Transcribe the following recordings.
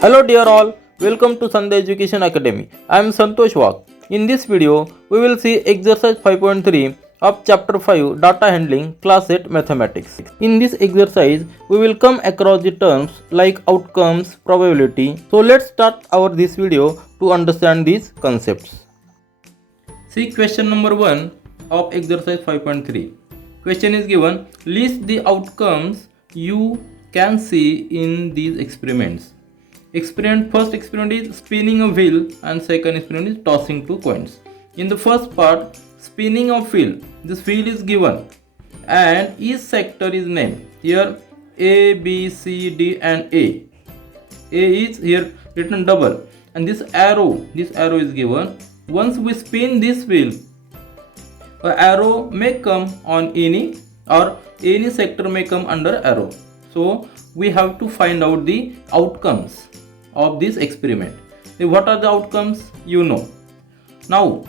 Hello dear all, welcome to Sandhya Education Academy. I am Santosh Wag. In this video, we will see exercise 5.3 of chapter 5 data handling class 8 mathematics. In this exercise, we will come across the terms like outcomes, probability. So let's start this video to understand these concepts. See question number 1 of exercise 5.3. Question is given, list the outcomes you can see in these experiments. First experiment is spinning a wheel and second experiment is tossing two coins. In the first part, spinning a wheel, this wheel is given and each sector is named. Here A, B, C, D and A. A is here written double and this arrow is given. Once we spin this wheel, an arrow may come on any sector may come under arrow. So we have to find out the outcomes of this experiment. What are the outcomes? You know. Now,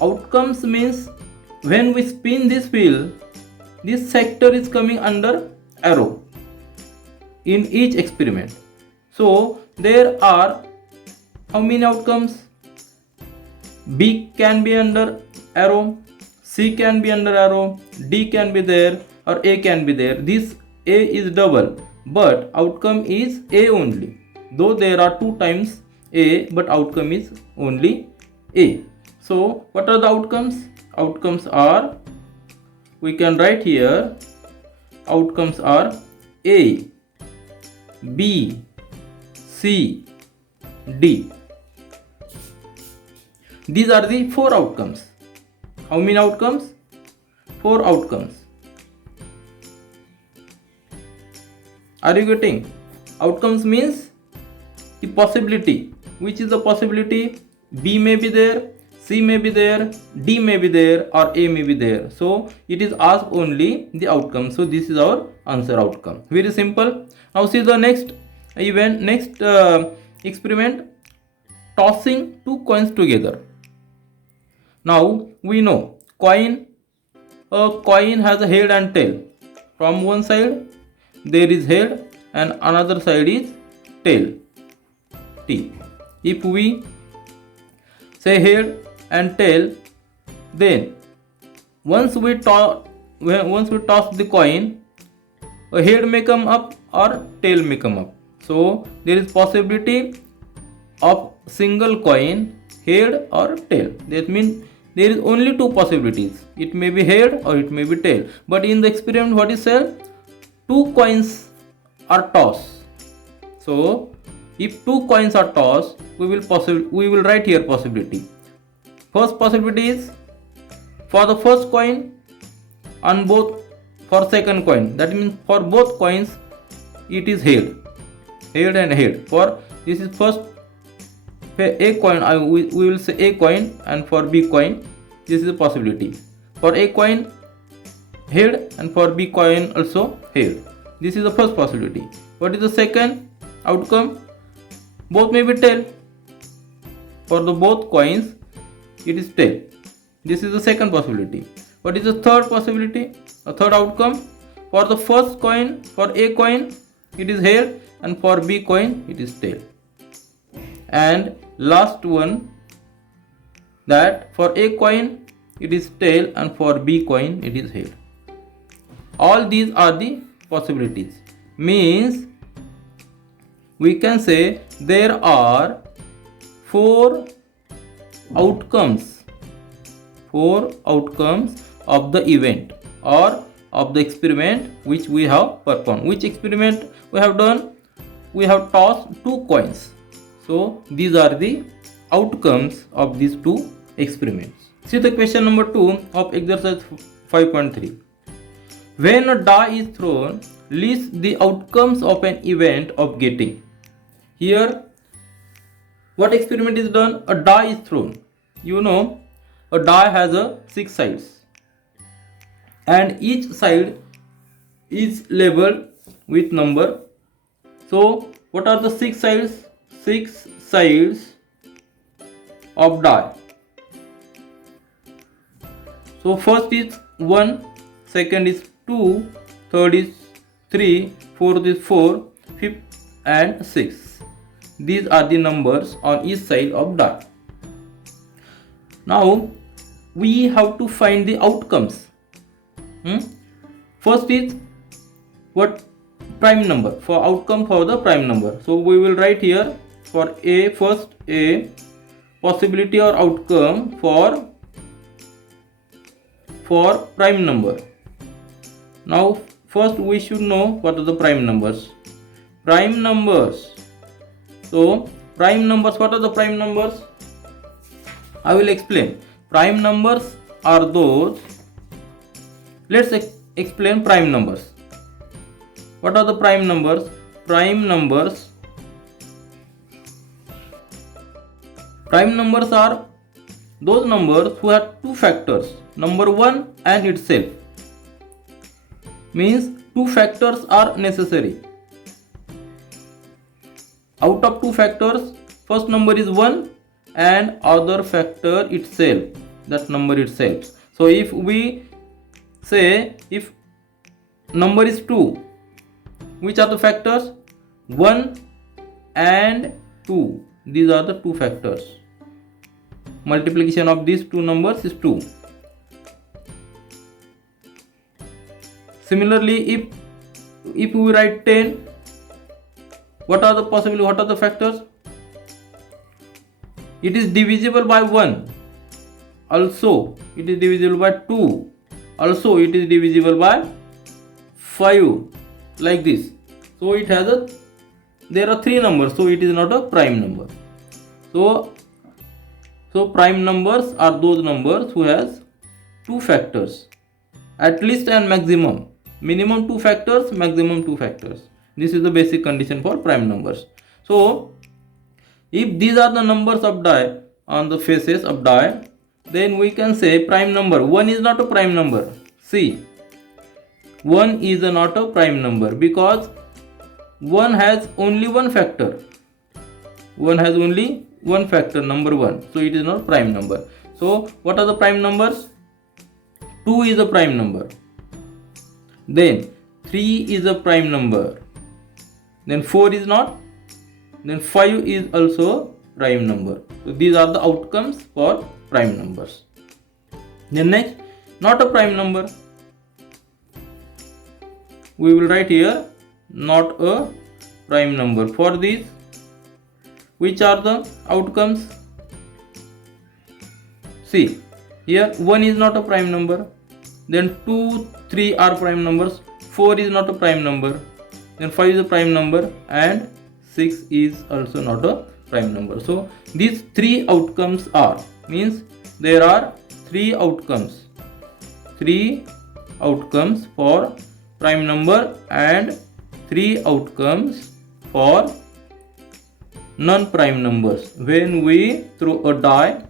outcomes means when we spin this wheel, this sector is coming under arrow in each experiment. So there are how many outcomes? B can be under arrow, C can be under arrow, D can be there or A can be there. This A is double, but outcome is A only. Though there are two times A, but outcome is only A. So what are the outcomes? Outcomes are, we can write here, outcomes are A, B, C, D. These are the four outcomes. How many outcomes? Four outcomes. Are you getting? Outcomes means the possibility. Which is the possibility? B may be there, C may be there, D may be there or A may be there. So it is asked only the outcome. So this is our answer outcome. Very simple. Now see the next experiment, tossing two coins together. Now we know a coin has a head and tail. From one side there is head and another side is tail. T. If we say head and tail, then once we toss the coin, a head may come up or tail may come up. So there is possibility of single coin, head or tail. That means there is only two possibilities. It may be head or it may be tail. But in the experiment, what is said? Two coins are tossed. So if two coins are tossed, we will write here possibility. First possibility is for the first coin and for second coin. That means for both coins it is head and head. For this is first A coin, we will say A coin, and for B coin this is a possibility. For A coin head and for B coin also head. This is the first possibility. What is the second outcome? Both may be tail. For the both coins, it is tail. This is the second possibility. What is the third possibility? A third outcome. For the first coin, for A coin, it is head, and for B coin, it is tail. And last one, that for A coin, it is tail, and for B coin, it is head. All these are the possibilities. Means we can say there are four outcomes of the event or of the experiment which we have performed. Which experiment we have done? We have tossed two coins. So these are the outcomes of these two experiments. See the question number 2 of exercise 5.3. When a die is thrown, list the outcomes of an event of getting. Here, what experiment is done? A die is thrown. You know, a die has 6 sides and each side is labeled with number. So what are the 6 sides? 6 sides of die. So first is 1, second is 2, third is 3, fourth is 4, fifth and 6. these are the numbers on each side of die. Now we have to find the outcomes. First is what? Prime number. For outcome for the prime number, so we will write here for a, first a possibility or outcome for prime number. Now first we should know what are the prime numbers. Prime numbers. So prime numbers, what are the prime numbers? I will explain. Prime numbers are those. Let's explain prime numbers. What are the prime numbers? Prime numbers are those numbers who have two factors, number 1 and itself. Means two factors are necessary. Out of two factors, first number is 1 and other factor itself, that number itself. So if we say if number is 2, which are the factors? 1 and 2. These are the two factors. Multiplication of these two numbers is 2. Similarly, if we write 10, what are the factors? It is divisible by 1. Also, it is divisible by 2. Also, it is divisible by 5. Like this. So it has there are 3 numbers, so it is not a prime number. So prime numbers are those numbers who has two factors, at least and maximum. Minimum 2 factors, maximum 2 factors. This is the basic condition for prime numbers. So if these are the numbers of die on the faces of die, then we can say prime number. 1 is not a prime number. See, 1 is not a prime number because 1 has only one factor. 1 has only one factor, number 1. So it is not prime number. So what are the prime numbers? 2 is a prime number. Then 3 is a prime number. Then 4 is not. Then 5 is also prime number. So these are the outcomes for prime numbers. Then next, not a prime number. We will write here not a prime number. For these, which are the outcomes? See, here 1 is not a prime number. Then 2, 3 are prime numbers. 4 is not a prime number. Then 5 is a prime number and 6 is also not a prime number. So these 3 outcomes are, means there are 3 outcomes. 3 outcomes for prime number and 3 outcomes for non-prime numbers. When we throw a die,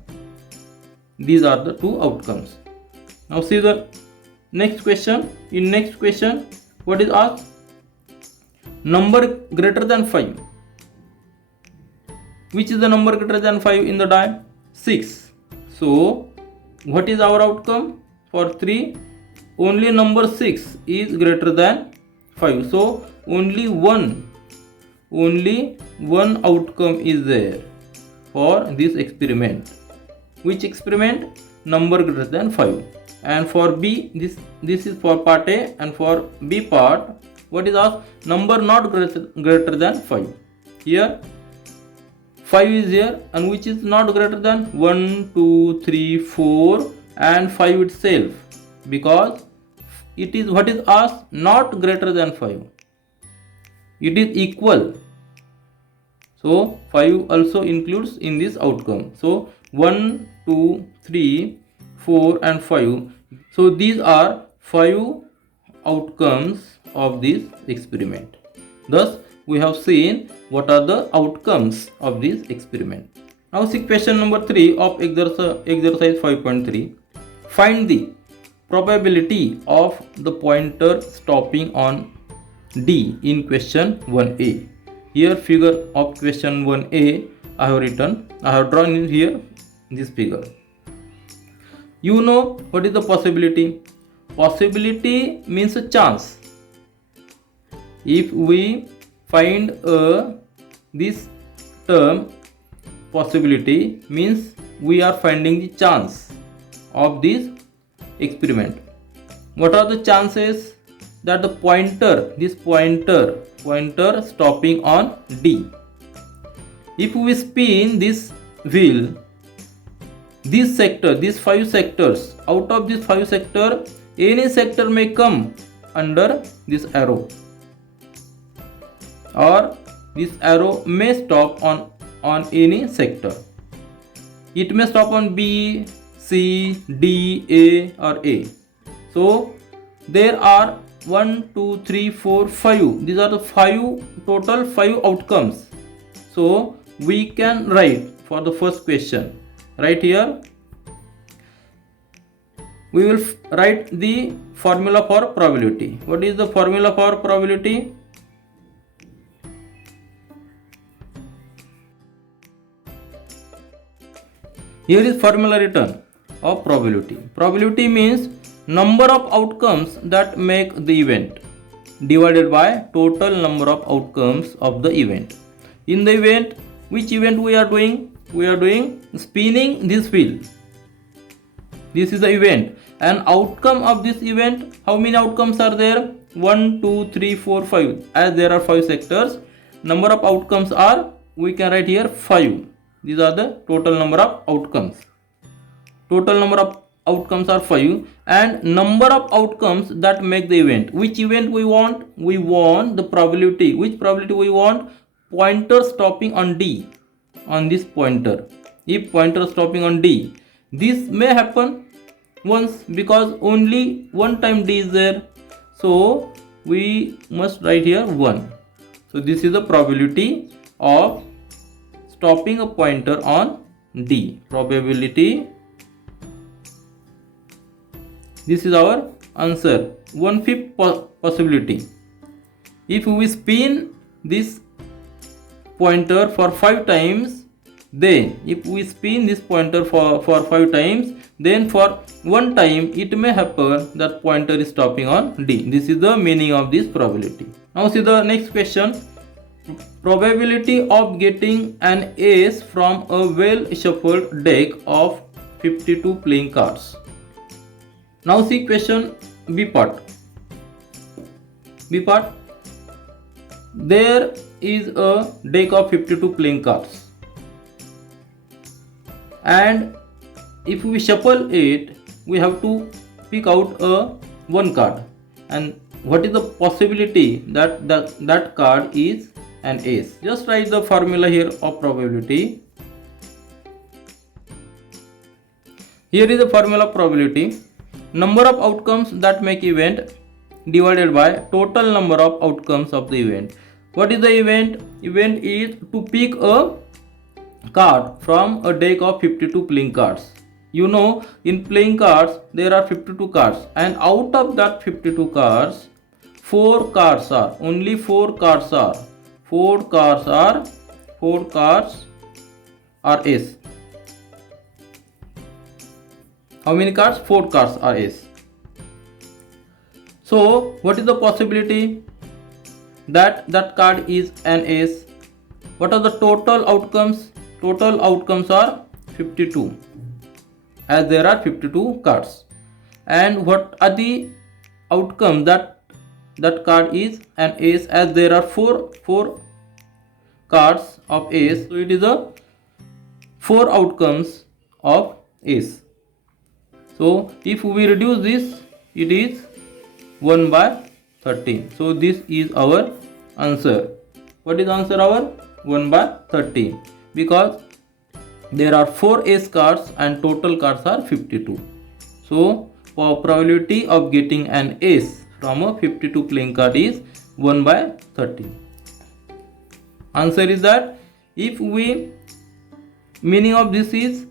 these are the 2 outcomes. Now see the next question. In next question, what is asked? Number greater than 5. Which is the number greater than 5 in the die? 6. So what is our outcome? For 3, only number 6 is greater than 5. So only one outcome is there for this experiment. Which experiment? Number greater than 5. And for B, this is for part A, and for B part, what is asked? Number not greater than 5. Here 5 is here, and which is not greater than 1, 2, 3, 4 and 5 itself, because it is what is asked, not greater than 5. It is equal. So 5 also includes in this outcome. So 1, 2, 3, 4 and 5. So these are 5 outcomes of this experiment. Thus we have seen what are the outcomes of this experiment. Now see question number 3 of exercise 5.3. Find the probability of the pointer stopping on D in question 1a. Here figure of question 1a I have drawn in here this figure. You know what is the possibility? Possibility means a chance. If we find this term possibility means we are finding the chance of this experiment. What are the chances that the pointer stopping on D? If we spin this wheel, this 5 sectors, out of these 5 sectors, any sector may come under this arrow, or this arrow may stop on any sector. It may stop on B, C, D, A or A. So there are 1, 2, 3, 4, 5. These are the total 5 outcomes. So we can write for the first question. Right here we will write the formula for probability. What is the formula for probability? Here is formula written of probability. Probability means number of outcomes that make the event divided by total number of outcomes of the event. In the event, which event we are doing? We are doing spinning this wheel. This is the event, and outcome of this event, how many outcomes are there? 1, 2, 3, 4, 5. As there are 5 sectors, number of outcomes are, we can write here 5. These are the total number of outcomes. Total number of outcomes are 5, and number of outcomes that make the event. Which event we want? We want the probability. Which probability we want? Pointer stopping on D, on this pointer. If pointer stopping on D, this may happen once, because only one time D is there, so we must write here 1. So this is the probability of stopping a pointer on D. Probability. This is our answer. 1/5 possibility. If we spin this pointer for 5 times, then if we spin this pointer for 5 times, then for one time it may happen that pointer is stopping on D. This is the meaning of this probability. Now see the next question. Probability of getting an ace from a well shuffled deck of 52 playing cards. Now see question B part. B part. There is a deck of 52 playing cards, and if we shuffle it, we have to pick out one card, and what is the possibility that that card is an ace? Just write the formula here of probability. Here is the formula of probability. Number of outcomes that make event divided by total number of outcomes of the event. What is the event? Event is to pick a card from a deck of 52 playing cards. You know, in playing cards there are 52 cards, and out of that 52 cards, 4 cards are ace. How many cards? 4 cards are ace. So what is the possibility that that card is an ace? What are the total outcomes? Total outcomes are 52, as there are 52 cards. And what are the outcomes that that card is an ace, as there are 4 cards of ace? So it is a 4 outcomes of ace. So if we reduce this, it is 1/13. So this is our answer. What is answer? Our 1/13, because there are 4 ace cards and total cards are 52. So for probability of getting an ace from a 52 playing card is 1/13. Answer is that meaning of this is,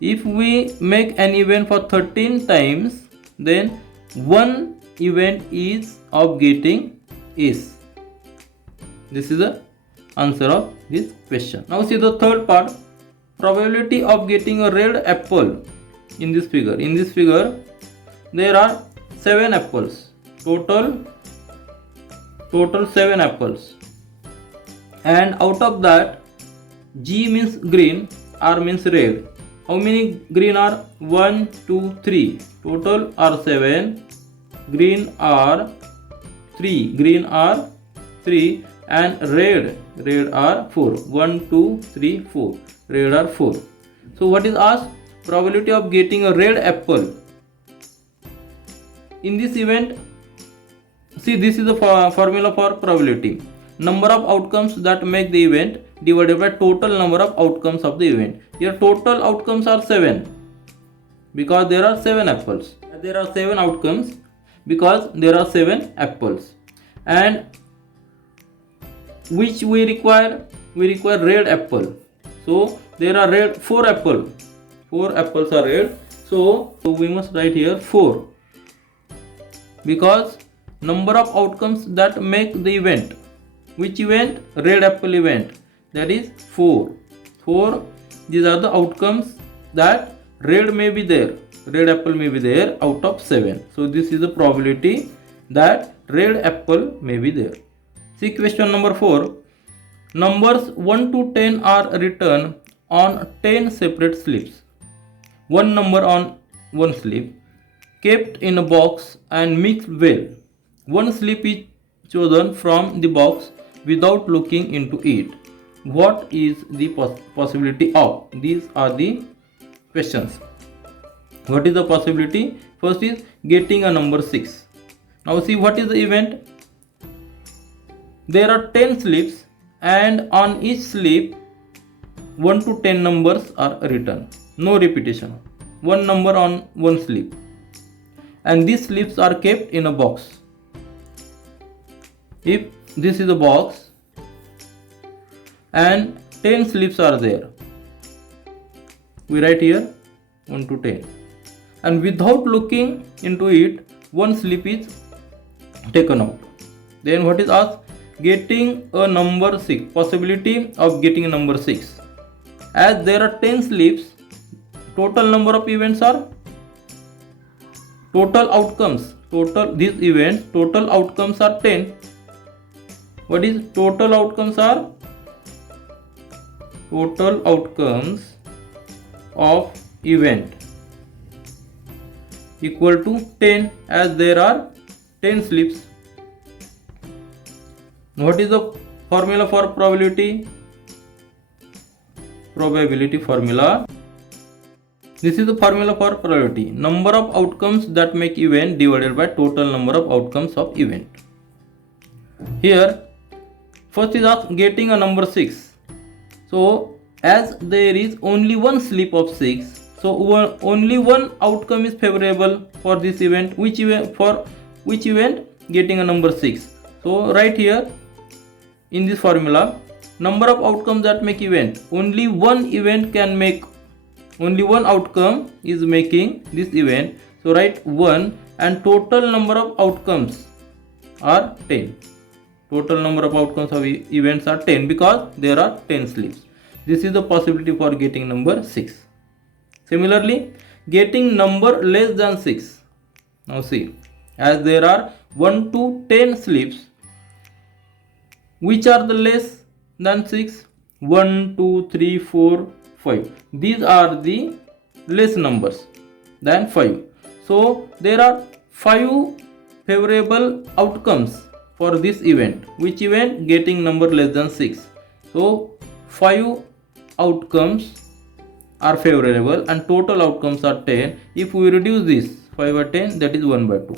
if we make an event for 13 times, then one event is of getting ace. This is the answer of this question. Now see the third part. Probability of getting a red apple in this figure. In this figure there are 7 apples. Total 7 apples. And out of that G means green, R means red. How many green are? 1, 2, 3. Total are 7. Green are 3. Green are 3 and red are 4. 1, 2, 3, 4. Red are 4. So what is asked? Probability of getting a red apple. In this event, see, this is the formula for probability. Number of outcomes that make the event divided by total number of outcomes of the event. Here total outcomes are 7 because there are 7 apples. There are 7 outcomes because there are 7 apples. And which we require? We require red apple. So there are 4 apples. 4 apples are red. So we must write here 4 because number of outcomes that make the event. Which event? Red apple event. That is 4. 4. These are the outcomes that red may be there. Red apple may be there out of 7. So this is the probability that red apple may be there. See question number 4. Numbers 1 to 10 are written on 10 separate slips. One number on one slip, kept in a box and mixed well. One slip is chosen from the box without looking into it. What is the possibility of? These are the questions. What is the possibility? First is getting a number 6. Now see what is the event. There are 10 slips and on each slip 1 to 10 numbers are written. No repetition. One number on one slip. And these slips are kept in a box. If this is a box and 10 slips are there, we write here 1 to 10. And without looking into it, one slip is taken out. Then what is asked? Getting a number 6. Possibility of getting a number 6. As there are 10 slips, total number of events are total outcomes. This event, total outcomes are 10. What is total outcomes are? Total outcomes of event equal to 10 as there are 10 slips. What is the formula for probability? Probability formula. This is the formula for probability. Number of outcomes that make event divided by total number of outcomes of event. Here, first is asked getting a number 6. So, as there is only one slip of 6, so only one outcome is favorable for this event. Which event? For which event? Getting a number 6. So, right here in this formula, number of outcomes that make event. Only one event can make. Only one outcome is making this event. So write 1 and total number of outcomes are 10. Total number of outcomes of events are 10 because there are 10 slips. This is the possibility for getting number 6. Similarly, getting number less than 6. Now see, as there are 1 to 10 slips, which are the less than 6? 1, 2, 3, 4, 5. These are the less numbers than 5. So there are 5 favorable outcomes for this event. Which event? Getting number less than 6. So 5 outcomes are favorable and total outcomes are 10. If we reduce this 5 by 10, that is 1 by 2.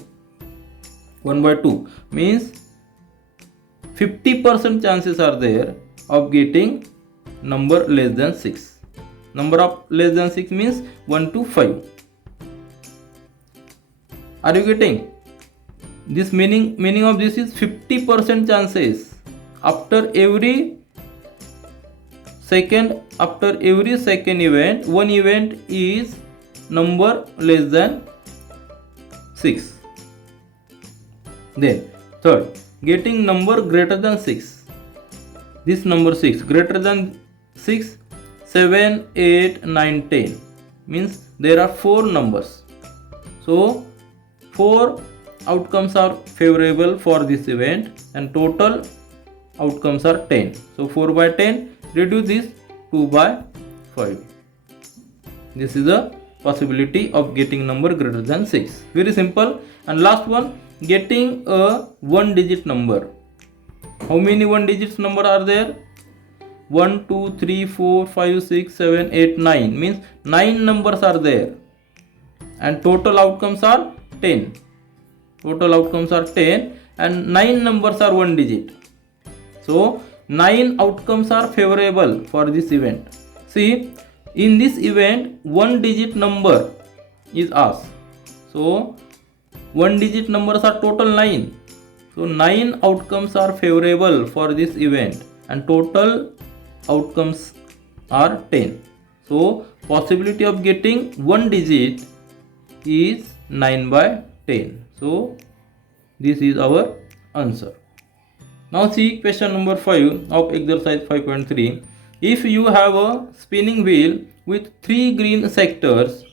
1 by 2 means 50% chances are there of getting number less than 6. Number of less than 6 means 1 to 5. Are you getting? This meaning of this is 50% chances after every second event, one event is number less than 6. Then third, getting number greater than 6. This number 6 greater than 6, 7, 8, 9, 10 means there are 4 numbers. So 4 outcomes are favorable for this event and total outcomes are 10. So 4 by 10, reduce this 2 by 5. This is a possibility of getting number greater than 6. Very simple. And last one, getting a one digit number. How many one digits number are there? 1, 2, 3, 4, 5, 6, 7, 8, 9. Means 9 numbers are there. And total outcomes are 10. Total outcomes are 10 and 9 numbers are one digit. So 9 outcomes are favorable for this event. See, in this event, one digit number is asked. So one digit numbers are total 9. So 9 outcomes are favorable for this event and total outcomes are 10. So possibility of getting one digit is 9 by 10. So this is our answer. Now see question number 5 of exercise 5.3. If you have a spinning wheel with 3 green sectors,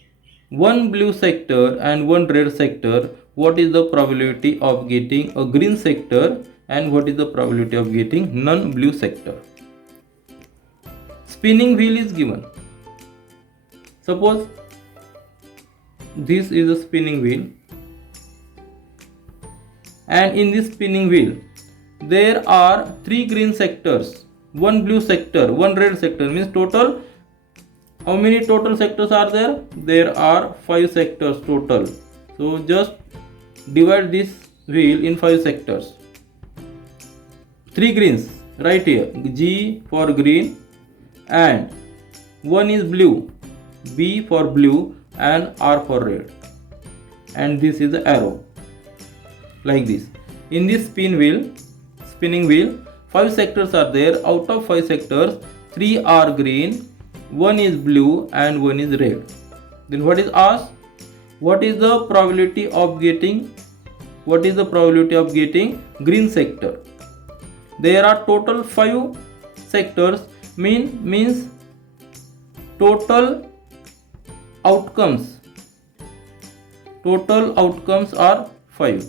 1 blue sector and 1 red sector, what is the probability of getting a green sector and what is the probability of getting non-blue sector? Spinning wheel is given. Suppose this is a spinning wheel, and in this spinning wheel there are 3 green sectors, 1 blue sector, 1 red sector. Means total, how many total sectors are there? There are 5 sectors total. So just divide this wheel in 5 sectors. 3 greens right here, G for green, and 1 is blue, B for blue and R for red, and this is the arrow like this. In this spinning wheel 5 sectors are there. Out of 5 sectors, 3 are green, 1 is blue and 1 is red. Then what is asked? What is the probability of getting green sector? There are total 5 sectors, means total outcomes are 5.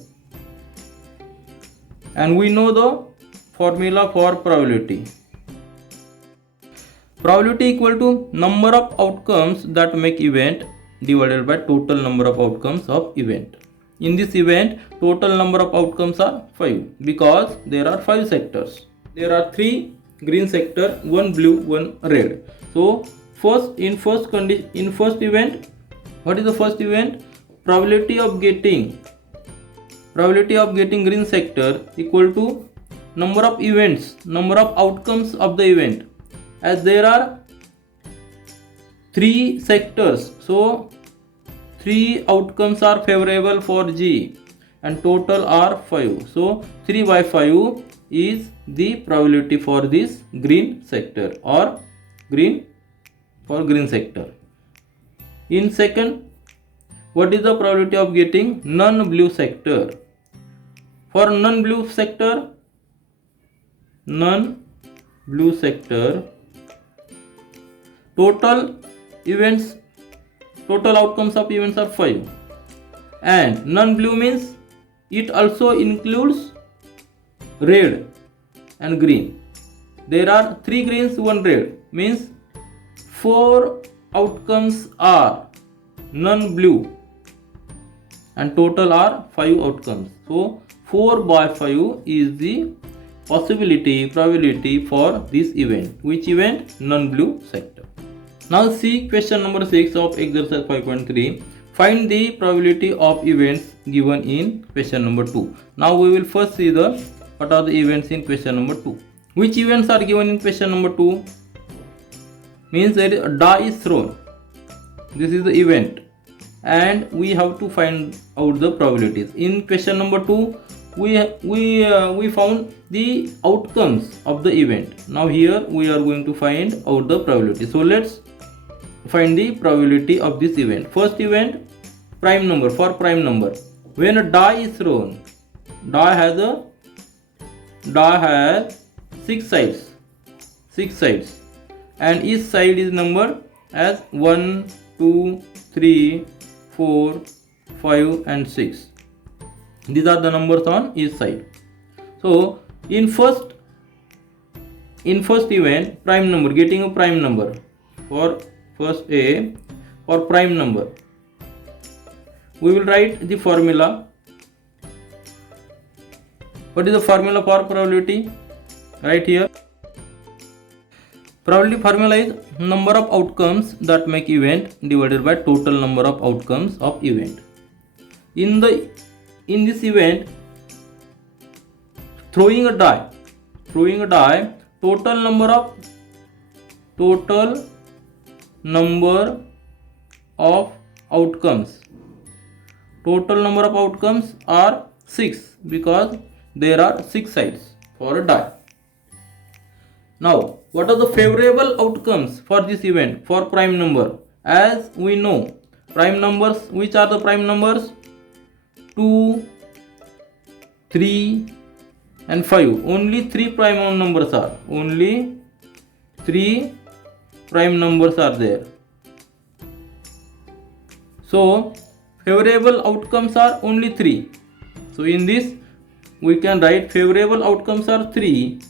And we know the formula for probability. Probability equal to number of outcomes that make event divided by total number of outcomes of event. In this event, total number of outcomes are 5 because there are 5 sectors. There are 3 green sector, 1 blue, 1 red. So first event, what is the first event? Probability of getting green sector equal to number of events, number of outcomes of the event. As there are 3 sectors, so 3 outcomes are favorable for G and total are 5. So 3 by 5 is the probability for this green sector or green sector. In second, what is the probability of getting non-blue sector? For non-blue sector, total outcomes of events are 5, and non-blue means it also includes red and green. There are 3 greens, 1 red, means 4 outcomes are non-blue and total are 5 outcomes. So 4 by 5 is the probability for this event. Which event? Non-blue sector. Now see question number 6 of exercise 5.3. Find the probability of events given in question number 2. Now we will first see what are the events in question number 2. Which events are given in question number 2? Means a die is thrown. This is the event and we have to find out the probabilities. In question number 2, we found the outcomes of the event. Now here we are going to find out the probability. So let's find the probability of this event. First event, prime number. For prime number, when a die is thrown, die has 6 sides and each side is numbered as 1, 2, 3, 4, 5 and 6. These are the numbers on each side. So in first in first event prime number, getting a prime number for first A for prime number, we will write the formula. What is the formula for probability? Right here. Probability formula is number of outcomes that make event divided by total number of outcomes of event. In this event, throwing a die, total number of outcomes are 6 because there are 6 sides for a die. Now, what are the favorable outcomes for this event for prime number? As we know, prime numbers, which are the prime numbers? 2, 3 and 5. Only 3 prime numbers are. Only 3 prime numbers are there. So, favorable outcomes are only 3. So, in this, we can write favorable outcomes are 3.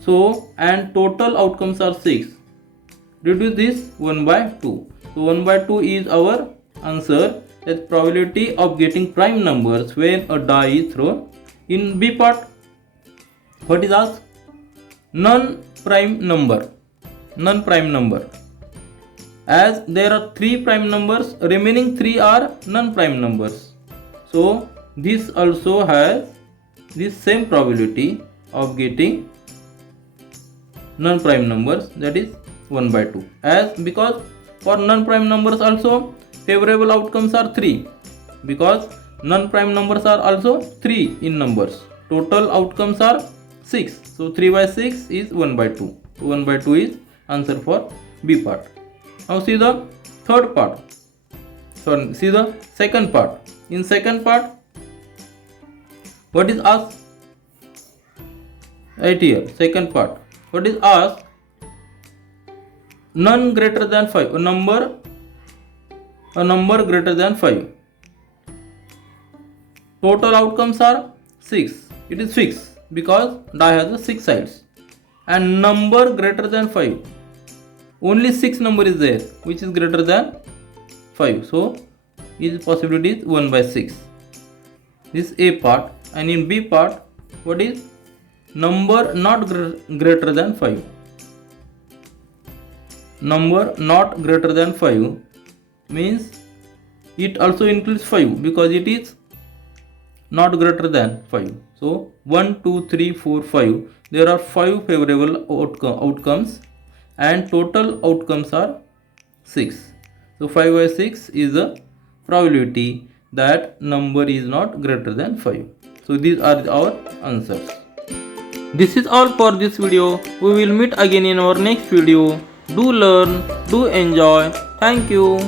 So, and total outcomes are 6. Reduce this 1 by 2. So, 1 by 2 is our answer. That's probability of getting prime numbers when a die is thrown. In B part, what is asked? Non-prime number. As there are 3 prime numbers, remaining 3 are non-prime numbers. So, this also has this same probability of getting non-prime numbers, that is 1 by 2. Because for non-prime numbers also favorable outcomes are 3, because non-prime numbers are also 3 in numbers. Total outcomes are 6. So 3 by 6 is 1 by 2. 1 by 2 is answer for B part. Now see the third part. See the second part. In second part, what is asked? Right here, second part. What is asked? None greater than 5. A number greater than 5. Total outcomes are 6. It is fixed because die has the 6 sides. And number greater than 5. Only 6 number is there which is greater than 5. So, its possibility is 1 by 6. This is A part. And in B part, what is? Number not greater than 5. Number not greater than 5 means it also includes 5 because it is not greater than 5. So 1, 2, 3, 4, 5. There are 5 favorable outcomes and total outcomes are 6. So 5 by 6 is the probability that number is not greater than 5. So these are our answers. This is all for this video. We will meet again in our next video. Do learn, do enjoy. Thank you.